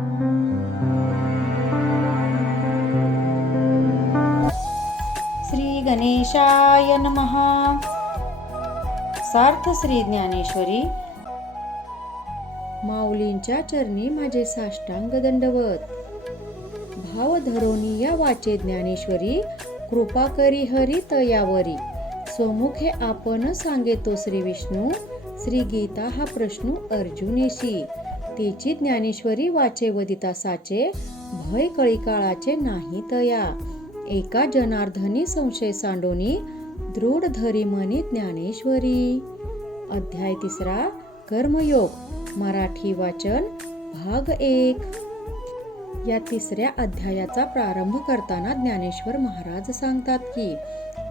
श्री गणेशाय नमः. सार्थ श्री ज्ञानेश्वरी. माऊलींच्या चरणी माझे साष्टांग दंडवत. भाव धरोनी या वाचे ज्ञानेश्वरी, कृपा करी हरी तयावरी. स्वमुखे आपण सांगेतो श्री विष्णू, श्री गीता हा प्रश्न अर्जुनेशी. तेची ज्ञानेश्वरी वाचे वदिता साचे, भय कळी काळाचे नाही तया. एका जनार्दनी संशय सांडोनी, दृढ धरी मनी ज्ञानेश्वरी. अध्याय 3 कर्मयोग. मराठी वाचन भाग 1. या 3ऱ्या अध्यायाचा प्रारंभ करताना ज्ञानेश्वर महाराज सांगतात की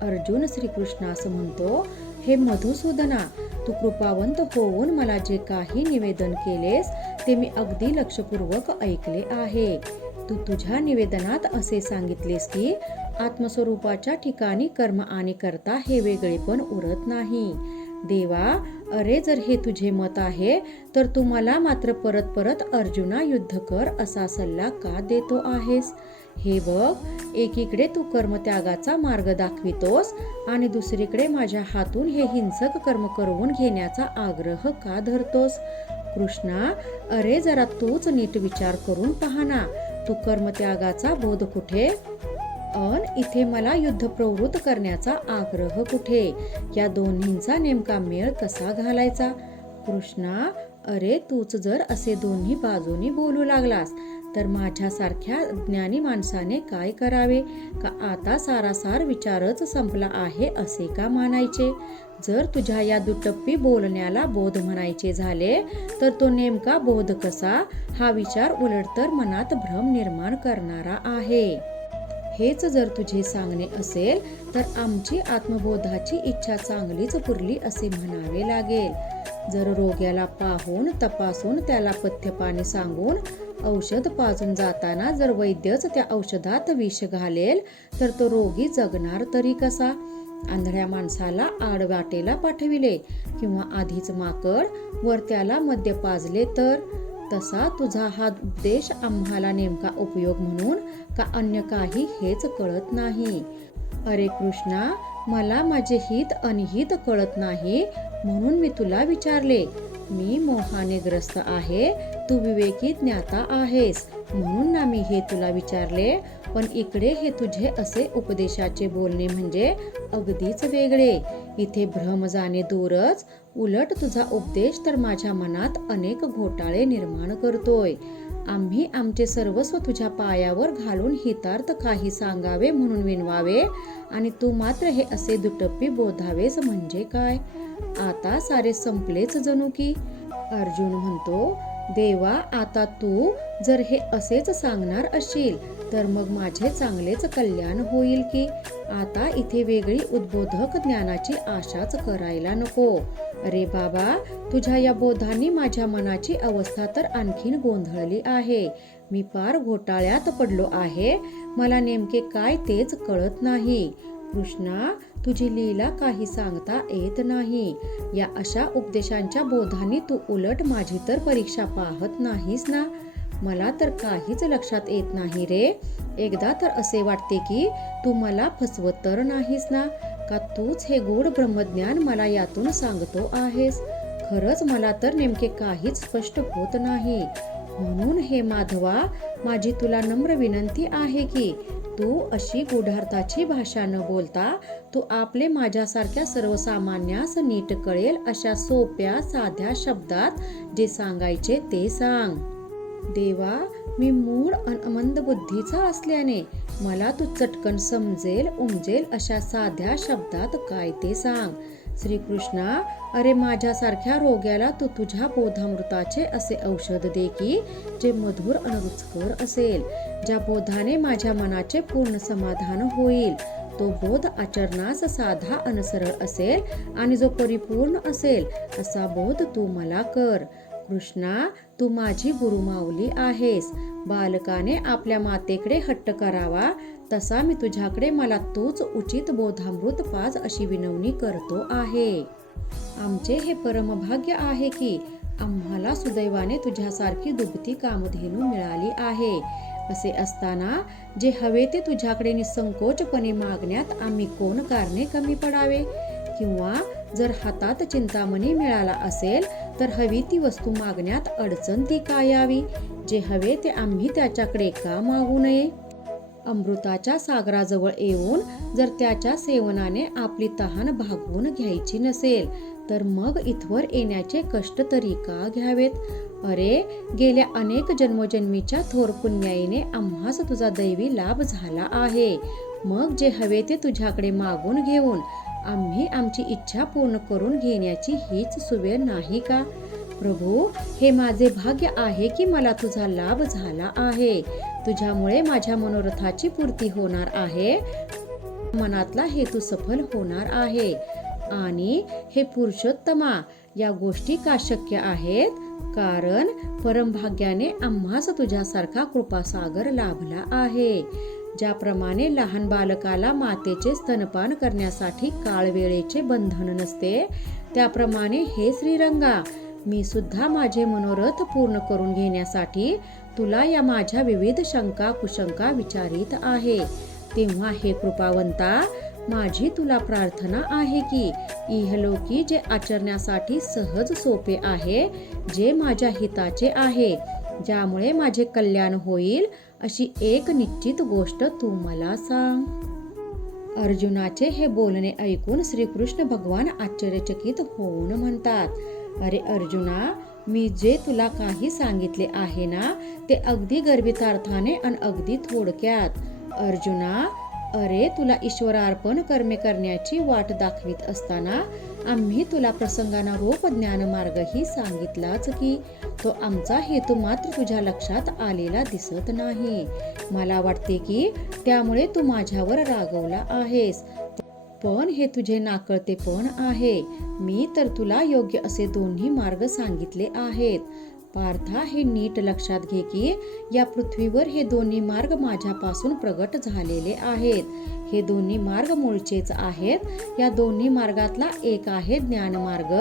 अर्जुन श्रीकृष्णास म्हणतो, हे मधुसूदना, तू कृपावंत होऊन मला जे काही निवेदन केलेस ते मी अगदी लक्षपूर्वक ऐकले आहे. तू तुझ्या निवेदनात असे सांगितलेस की आत्मस्वरूपाच्या ठिकाणी कर्म आणि कर्ता हे वेगळेपण उरत नाही. देवा, अरे जर हे तुझे मत आहे तर तू मला मात्र परत परत अर्जुना युद्ध कर असा सल्ला का देतो आहेस? हे बघ, एकीकडे तू कर्मत्यागाचा मार्ग दाखवितोस आणि दुसरीकडे माझ्या हातून हे हिंसक कर्म करवून घेण्याचा आग्रह का धरतोस? कृष्णा, अरे जरा तूच नीट विचार करून पहा ना. तू कर्मत्यागाचा बोध कुठे इथे मला युद्ध प्रवृत्त करण्याचा आग्रह कुठे? या दोन्हींचा नेमका मेळ कसा घालायचा? कृष्णा, अरे तूच जर असे दोन्ही बाजूनी बोलू लागलास तर माझ्यासारख्या ज्ञानी माणसाने काय करावे? का आता सारासार विचारच संपला आहे असे का मानायचे? जर तुझ्या या दुटप्पी बोलण्याला बोध म्हणायचे झाले तर तो नेमका बोध कसा? हा विचार उलट तर मनात भ्रम निर्माण करणारा आहे. हेच जर तुझे सांगणे असेल तर आमची आत्मबोधाची इच्छा चांगलीच पुरली असे म्हणावे लागेल. जर रोग्याला पाहून तपासून त्याला पथ्यपाणी सांगून औषध पाजून जाताना जर वैद्यच त्या औषधात विष घालेल तर तो रोगी जगणार तरी कसा? आंधळ्या माणसाला आडवाटेला पाठविले किंवा आधीच माकड वर त्याला मद्य पाजले तर तसा तुझा हा उपदेश आम्हाला नेमका उपयोग म्हणून का अन्य काही हेच कळत नाही. अरे कृष्णा, मला माझे हित अनहित कळत नाही म्हणून मी तुला विचारले. मी मोहाने ग्रस्त आहे, तू विवेकी ज्ञाता आहेस म्हणून ना मी हे तुला विचारले. पण इकडे हे तुझे असे उपदेशाचे बोलणे म्हणजे अगदीच वेगळे. इथे भ्रम जाणे दूरच, उलट तुझा उपदेश तर माझ्या मनात अनेक घोटाळे निर्माण करतोय. आम्ही आमचे सर्वस्व तुझ्या पायावर घालून हितार्थ काही सांगावे म्हणून विनवावे आणि तू मात्र हे असे दुटप्पी बोधावेस म्हणजे काय? आता सारे संपलेच जणू की. अर्जुन म्हणतो, देवा, आता तू जर हे असेच सांगणार असशील तर मग माझे चांगलेच कल्याण होईल की. आता इथे वेगळी उद्बोधक ज्ञानाची आशाच करायला नको. अरे बाबा, तुझ्या या बोधांनी माझ्या मनाची अवस्था तर आणखीन गोंधळली आहे. मी फार घोटाळ्यात पडलो आहे. मला नेमके काय तेच कळत नाही. कृष्णा, तुझी लीला काही सांगता येत नाही. या अशा उपदेशांच्या बोधांनी तू उलट माझी तर परीक्षा पाहत नाहीस ना. मला तर काहीच लक्षात येत नाही रे. एकदा तर असे वाटते की तू मला फसवत तर नाहीस ना, का तूच हे गूढ ब्रह्मज्ञान मला यातून सांगतो आहेस? खरंच मला तर नेमके काहीच स्पष्ट होत नाही. म्हणून हे माधवा, माझी तुला नम्र विनंती आहे की तू अशी गूढार्थाची भाषा न बोलता तू आपले माझ्यासारख्या सर्वसामान्यास नीट कळेल अशा सोप्या साध्या शब्दात जे सांगायचे ते सांग. देवा, मी मूळ मंद बुद्धीचा असल्याने मला तू चटकन समजेल उमजेल अशा साध्या शब्दात काय ते सांग. श्रीकृष्णा, अरे माझ्यासारख्या रोग्याला तू तुझ्या बोधामृताचे असे औषध दे की जे मधुर अनरुचकर असेल, ज्या बोधाने माझ्या मनाचे पूर्ण समाधान होईल. तो बोध आचरणास साधा अनसरळ असेल आणि जो परिपूर्ण असेल असा बोध तू मला कर. कृष्णा, तू माझी गुरुमाऊली आहेस. बालकाने आपल्या मातेकडे हट्ट करावा तसा मी तुझ्याकडे मला तूच उचित बोधामृत पाज अशी विनवणी करतो आहे. आमचे हे परमभाग्य आहे की आम्हाला सुदैवाने तुझ्यासारखी दुभती कामधेनू मिळाली आहे. असे असताना जे हवे ते तुझ्याकडे निसंकोचपणे मागण्यात आम्ही कोण कारणे कमी पडावे? किंवा जर हातात चिंतामणी मिळाला असेल तर हवी ती वस्तू मागण्यात अडचण ती का यावी? जे हवे ते आम्ही त्याच्याकडे का मागू नये? अमृताच्या सागराजवळ येऊन जर त्याच्या सेवनाने आपली तहान भागवून घ्यायची नसेल तर मग इथवर येण्याचे कष्ट तरी का घ्यावेत? अरे, गेल्या अनेक जन्मोजन्मीच्या थोर पुण्याईने आम्हास तुझा दैवी लाभ झाला आहे. मग जे हवे ते तुझ्याकडे मागून घेऊन आम्ही आमची इच्छा पूर्ण करून घेण्याची हीच सुवेळ नाही का? प्रभू, हे माझे भाग्य आहे की मला तुझा लाभ झाला आहे. तुझ्यामुळे माझ्या मनोरथाची पूर्ती होणार आहे, मनातला हेतू सफल होणार आहे. आणि हे पुरुषोत्तमा, या गोष्टी का शक्य आहेत? कारण परमभाग्याने आम्हास तुझ्यासारखा कृपासागर लाभला आहे. ज्याप्रमाणे लहान बालकाला मातेचे स्तनपान करण्यासाठी काळवेळेचे बंधन नसते, त्याप्रमाणे हे श्रीरंगा, मी सुद्धा माझे मनोरथ पूर्ण करून घेण्यासाठी तुला या माझ्या विविध शंका कुशंका विचारित आहे. तेव्हा हे कृपावंता, माझी तुला प्रार्थना आहे की इहलोकी जे आचरण्यासाठी सहज सोपे आहे, जे माझ्या हिताचे आहे, ज्यामुळे माझे कल्याण होईल, अशी एक निश्चित गोष्ट तू मला सांग. अर्जुनाचे हे बोलणे ऐकून श्रीकृष्ण भगवान आश्चर्यचकित होऊन म्हणतात, अरे अर्जुना, मी जे तुला काही सांगितले आहे ना, ते अगदी गर्भितार्थाने आणि अगदी थोडक्यात. अर्जुना, अरे, तुला ईश्वरार्पण कर्मे करण्याची वाट दाखवित असताना आम्ही तुला प्रसंगानुरूप ज्ञानमार्गही सांगितलाच की तो आमचा हेतू मात्र तुझ्या लक्षात आलेला दिसत नाही. मला वाटते की त्यामुळे तू माझ्यावर रागवला आहेस, पण हे तुझे नाकळतेपण आहे. मी तर तुला योग्य असे दोन्ही मार्ग सांगितले आहेत. पार्था, हे नीट लक्षात घे की या पृथ्वीवर हे दोन्ही मार्ग माझ्यापासून प्रगट झालेले आहेत. हे दोन्ही मार्ग मूळचेच आहेत. या दोन्ही मार्गातला एक आहे ज्ञानमार्ग.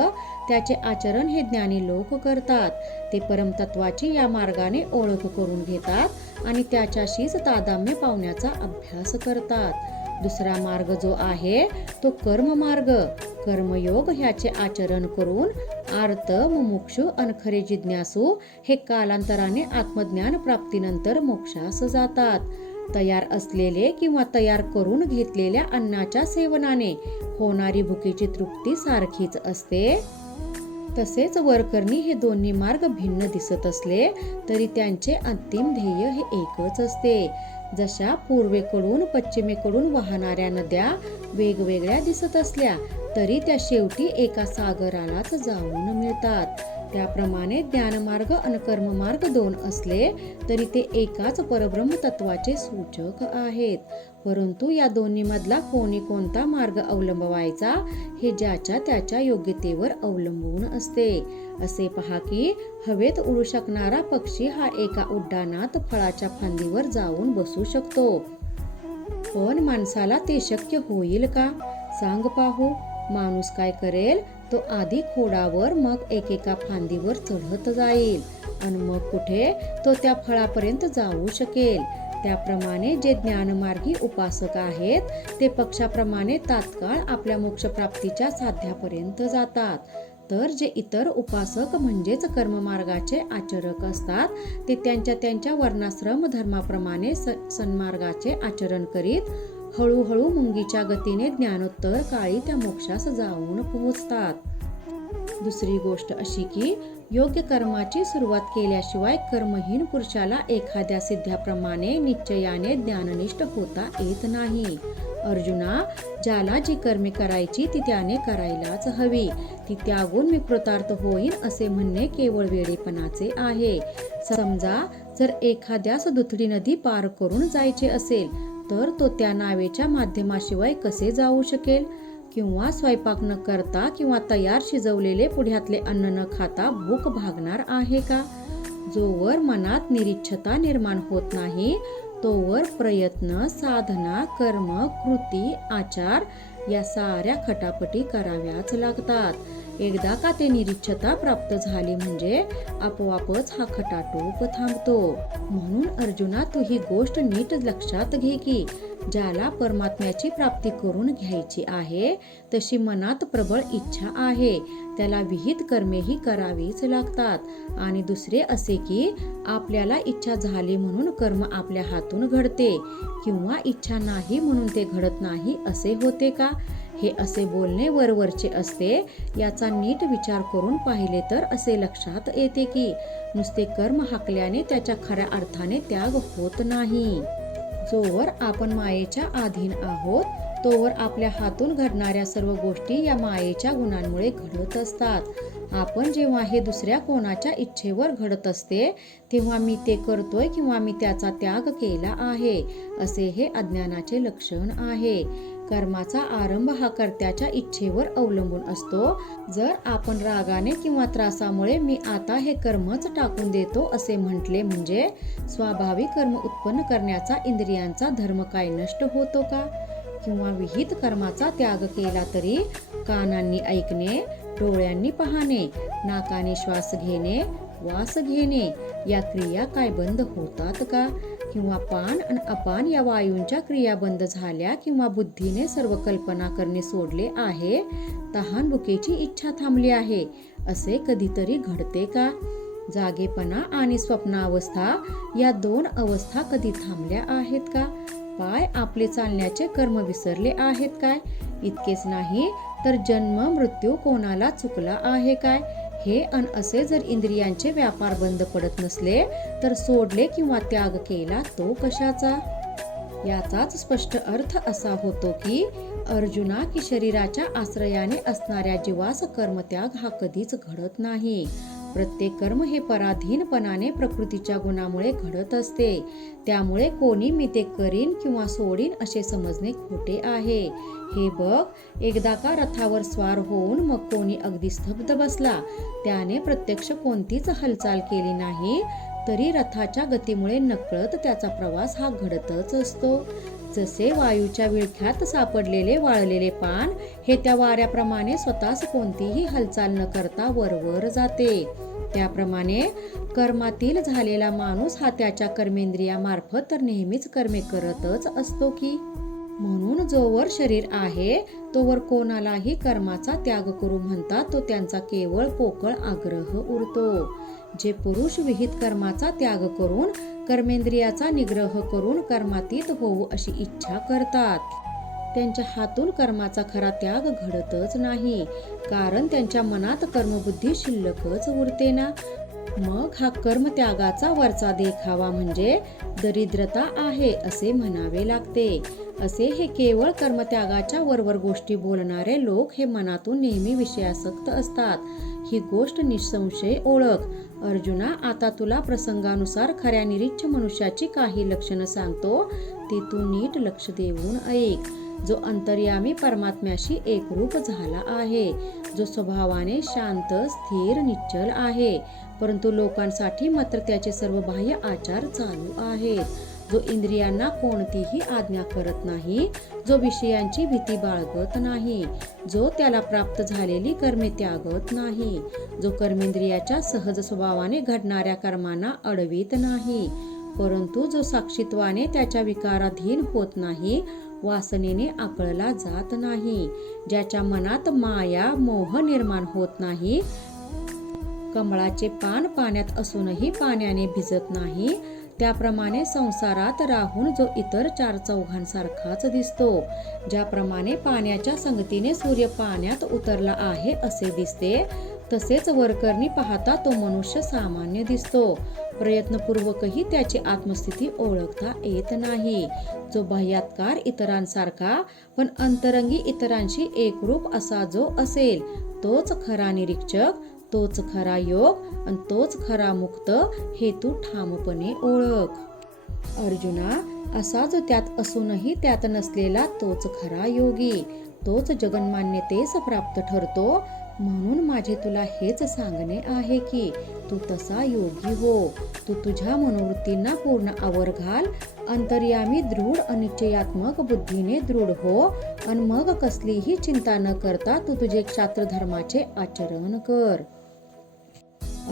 त्याचे आचरण हे ज्ञानी लोक करतात. ते परमतत्वाची या मार्गाने ओळख करून घेतात आणि त्याच्याशीच तादाम्य पावण्याचा अभ्यास करतात. दुसरा मार्ग जो आहे तो कर्ममार्ग. कर्मयोग ह्याचे आचरण करून आर्त, मुमुक्षु आणि खरे जिज्ञासू हे कालांतराने आत्मज्ञान प्राप्तीनंतर मोक्षास जातात. तयार असलेले किंवा तयार करून घेतलेल्या अन्नाच्या सेवनाने होणारी भुकेची तृप्ती सारखीच असते. तसेच वरकरणी हे दोन्ही मार्ग भिन्न दिसत असले तरी त्यांचे अंतिम ध्येय हे एकच असते. जशा पूर्वेकडून पश्चिमेकडून वाहणाऱ्या नद्या वेगवेगळ्या दिसत असल्या तरी त्या शेवटी एका सागरालाच जाऊन मिळतात, त्याप्रमाणे ज्ञानमार्ग आणि कर्ममार्ग दोन असले तरी ते एकाच परब्रह्म तत्वाचे सूचक आहेत. परंतु या दोन्ही मधला कोणी कोणता मार्ग अवलंबवायचा हे ज्याच्या त्याच्या योग्यतेवर अवलंबून असते. असे पहा की हवेत उडू शकणारा पक्षी हा एका उड्डाणात फळाच्या फांदीवर जाऊन बसू शकतो, पण माणसाला ते शक्य होईल का? सांग पाहू. माणूस काय करेल, तो आधी खोडावर मग एकेका फांदीवर चढत जाईल आणि मग कुठे तो त्या फळापर्यंत जाऊ शकेल. त्याप्रमाणे जे ज्ञानमार्गी उपासक आहेत ते पक्षाप्रमाणे तात्काळ आपल्या मोक्षप्राप्तीच्या साध्यापर्यंत जातात, तर जे इतर उपासक म्हणजेच कर्ममार्गाचे आचरक असतात ते त्यांच्या त्यांच्या वर्णाश्रम धर्माप्रमाणे सन्मार्गाचे आचरण करीत हळूहळू मुंगीच्या गतीने ज्ञानोत्तर काळी त्या मोक्षास जाऊन पोहोचतात. दुसरी गोष्ट अशी की योग्य कर्माची सुरुवात केल्याशिवाय कर्महीन पुरुषाला एखाद्या सिद्ध्याप्रमाणे निश्चयाने ज्ञाननिष्ठ होता येत नाही. अर्जुना, ज्याला जी कर्मे करायची ती त्याने करायलाच हवी. ती त्यागून मी कृतार्थ होईन असे म्हणणे केवळ वेडेपणाचे आहे. समजा जर एखाद्यास दुथडी नदी पार करून जायचे असेल तर तो त्या नावेच्या माध्यमाशिवाय कसे जाऊ शकेल? किंवा स्वयंपाक न करता किंवा तयार शिजवलेले पुढ्यातले अन्न न खाता भूक भागणार आहे का? जोवर मनात निरीच्छता निर्माण होत नाही तोवर प्रयत्न, साधना, कर्म, कृती, आचार या साऱ्या खटापटी कराव्याच लागतात. एकदा का ते निरीच्छता प्राप्त झाली म्हणजे आपोआपच हा खटाटोप थांबतो. म्हणून अर्जुना, तू ही गोष्ट नीट लक्षात घे की ज्याला परमात्म्याची प्राप्ती करून घ्यायची आहे, तशी मनात प्रबळ इच्छा आहे, त्याला विहित कर्मेही करावीच लागतात. आणि दुसरे असे की आपल्याला इच्छा झाली म्हणून कर्म आपल्या हातून घडते किंवा इच्छा नाही म्हणून ते घडत नाही, असे होते का? हे असे बोलणे वरवरचे असते. याचा नीट विचार करून पाहिले तर असे लक्षात येते की नुसते कर्म हाकल्याने त्याच्या खऱ्या अर्थाने त्याग होत नाही. जोवर आपण मायेच्या अधीन आहोत तोवर आपल्या हातून घडणाऱ्या सर्व गोष्टी या मायेच्या गुणांमुळे घडत असतात. आपण जेव्हा हे दुसऱ्या कोणाच्या इच्छेवर घडत असते तेव्हा मी ते करतोय किंवा मी त्याचा त्याग केला आहे, असे हे अज्ञानाचे लक्षण आहे. कर्माचा आरंभ हा कर्त्याच्या इच्छेवर अवलंबून असतो. जर आपण रागाने किंवा त्रासामुळे मी आता हे कर्मच टाकून देतो असे म्हटले म्हणजे स्वाभाविक कर्म उत्पन्न करण्याचा इंद्रियांचा धर्म काय नष्ट होतो का? किंवा विहित कर्माचा त्याग केला तरी कानांनी ऐकणे, डोळ्यांनी पाहणे, नाकाने श्वास घेणे, वास घेणे या क्रिया काय बंद होतात का? किंवा पान आणि अपान या वायूंच्या क्रिया बंद झाल्या किंवा बुद्धीने सर्व कल्पना करणे सोडले आहे, तहान भुकेची इच्छा थांबली आहे, असे कधीतरी घडते का? जागेपणा आणि स्वप्नावस्था या दोन अवस्था कधी थांबल्या आहेत का? पाय आपले चालण्याचे कर्म विसरले आहेत काय? इतकेच नाही तर जन्म मृत्यू कोणाला चुकला आहे काय? हे असे जर इंद्रियांचे व्यापार बंद पडत नसले तर सोडले किंवा त्याग केला तो कशाचा? याचाच स्पष्ट अर्थ असा होतो की अर्जुना, की शरीराच्या आश्रयाने असणाऱ्या जीवास कर्मत्याग हा कधीच घडत नाही. प्रत्येक कर्म हे पराधीनपणाने प्रकृतीच्या गुणामुळे घडत असते. त्यामुळे कोणी मी ते करीन किंवा सोडीन असे समजणे खोटे आहे. हे बघ, एकदा का रथावर स्वार होऊन मग कोणी अगदी स्तब्ध बसला, त्याने प्रत्यक्ष कोणतीच हालचाल केली नाही, तरी रथाच्या गतीमुळे नकळत त्याचा प्रवास हा घडतच असतो. जसे वायूच्या विळख्यात सापडलेले वाळलेले पान हे त्या वाऱ्याप्रमाणे स्वतःच कोणतीही हालचाल न करता वरवर जाते, त्याप्रमाणे कर्मातील झालेला माणूस हा त्याच्या कर्मेंद्रियामार्फत तर नेहमीच कर्मे करतच असतो की. म्हणून जोवर शरीर आहे तोवर कोणालाही कर्माचा त्याग करू म्हणता तो त्यांचा केवळ पोकळ आग्रह उरतो. जे पुरुष विहित कर्माचा त्याग करून कर्मेंद्रियाचा निग्रह करून कर्मातीत होऊ अशी इच्छा करतात, त्यांच्या हातून कर्माचा खरा त्याग घडतच नाही, कारण त्यांच्या मनात कर्मबुद्धी शिल्लकच उरते ना. मग हा कर्मत्यागाचा वरचा देखावा म्हणजे दरिद्रता आहे असे म्हणावे लागते. असे हे केवळ कर्मत्यागाच्या वरवर गोष्टी बोलणारे लोक हे मनातून नेहमी विषयासक्त असतात. ही गोष्ट निसंशय ओळख. अर्जुना, आता तुला प्रसंगानुसार खऱ्या निरीच्छ मनुष्याची काही लक्षणं सांगतो, ते तू नीट लक्ष देऊन ऐक. जो अंतर्यामी परमात्म्याशी एकरूप झाला आहे, जो स्वभावाने शांत, स्थिर, निश्चल आहे, परंतु लोकांसाठी मात्र त्याचे सर्व बाह्य आचार चालू आहेत, जो इंद्रियांना कोणतीही आज्ञा करत नाही, जो विषयांची भीती बाळगत नाही, जो त्याला प्राप्त झालेली कर्मे त्यागत नाही, जो कर्मेंद्रियाच्या सहज स्वभावाने घडणाऱ्या कर्मांना अडवित नाही, परंतु जो साक्षीत्वाने त्याच्या विकाराधीन होत नाही, वासनेने आकळला जात नाही, ज्याच्या मनात माया मोह निर्माण होत नाही, कमळाचे पान पाण्यात असूनही पाण्याने भिजत नाही, त्याप्रमाणे संसारात राहून जो इतर चार चौघांसारखाच दिसतो, ज्याप्रमाणे पाण्याच्या संगतीने सूर्य पाण्यात उतरला आहे असे दिसते, तसेच वरकरणी पाहता तो मनुष्य सामान्य दिसतो. प्रयत्नपूर्वकही त्याची आत्मस्थिती ओळखता येत नाही. जो बाह्यात्कार इतरांसारखा पण अंतरंगी इतरांशी एकरूप असा जो असेल, तोच खरा निरीक्षक, तोच खरा योग आणि तोच खरा मुक्त, हे तू ठामपणे ओळख. अर्जुना, असा जो त्यात असूनही त्यात नसलेला तोच खरा योगी, तोच जगन्मान्यतेस प्राप्त ठरतो, म्हणून माझे तुला हेच सांगणे आहे की तू तसा योगी हो. तू तुझ्या मनोवृत्तींना पूर्ण आवर घाल. अंतर्यामी दृढ अनिश्चयात्मक बुद्धीने दृढ हो आणि मग कसलीही चिंता न करता तू तुझे क्षात्रधर्माचे आचरण कर.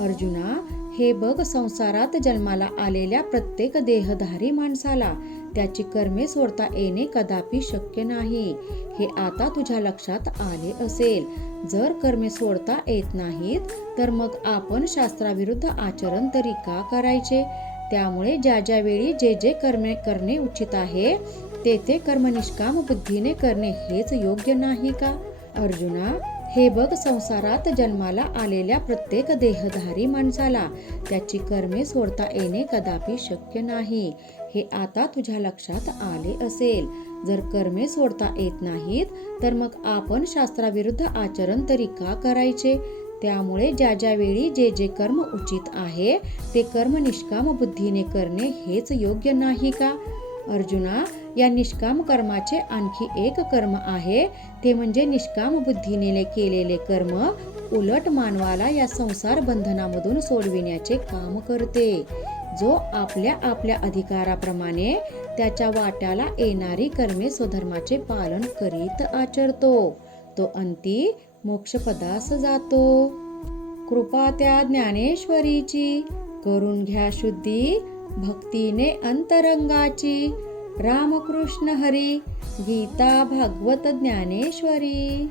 अर्जुना, हे बघ, संसारात जन्माला आलेल्या प्रत्येक देहधारी माणसाला त्याची कर्मे सोडता येणे कदापि शक्य नाही, हे आता तुझ्या लक्षात आले असेल. जर कर्मे सोडता येत नाहीत तर मग आपण शास्त्राविरुद्ध आचरण तरी का करायचे? त्यामुळे ज्या ज्या वेळी जे जे कर्मे करणे उचित आहे ते ते कर्म निष्काम बुद्धीने करणे हेच योग्य नाही का? अर्जुना, हे बघ, संसारात जन्माला आलेल्या प्रत्येक देहधारी माणसाला त्याची कर्मे सोडता येणे कदापि शक्य नाही, हे आता तुझ्या लक्षात आले असेल. जर कर्मे सोडता येत नाहीत तर मग आपण शास्त्राविरुद्ध आचरण तरी का करायचे? त्यामुळे ज्या ज्या वेळी जे जे कर्म उचित आहे ते कर्म निष्काम बुद्धीने करणे हेच योग्य नाही का? अर्जुना, या निष्काम कर्माचे आणखी एक कर्म आहे, ते म्हणजे निष्काम बुद्धीने केलेले कर्म उलट मानवाला या संसार बंधनामधून सोडविण्याचे काम करते. जो आपल्या आपल्या अधिकाराप्रमाणे त्याच्या वाट्याला येणारी कर्मे स्वधर्माचे पालन करीत आचरतो, तो अंती मोक्षपदास जातो. कृपा त्या ज्ञानेश्वरीची, करून घ्या शुद्धी भक्तीने अंतरंगाची. रामकृष्ण हरी. गीता भागवत ज्ञानेश्वरी.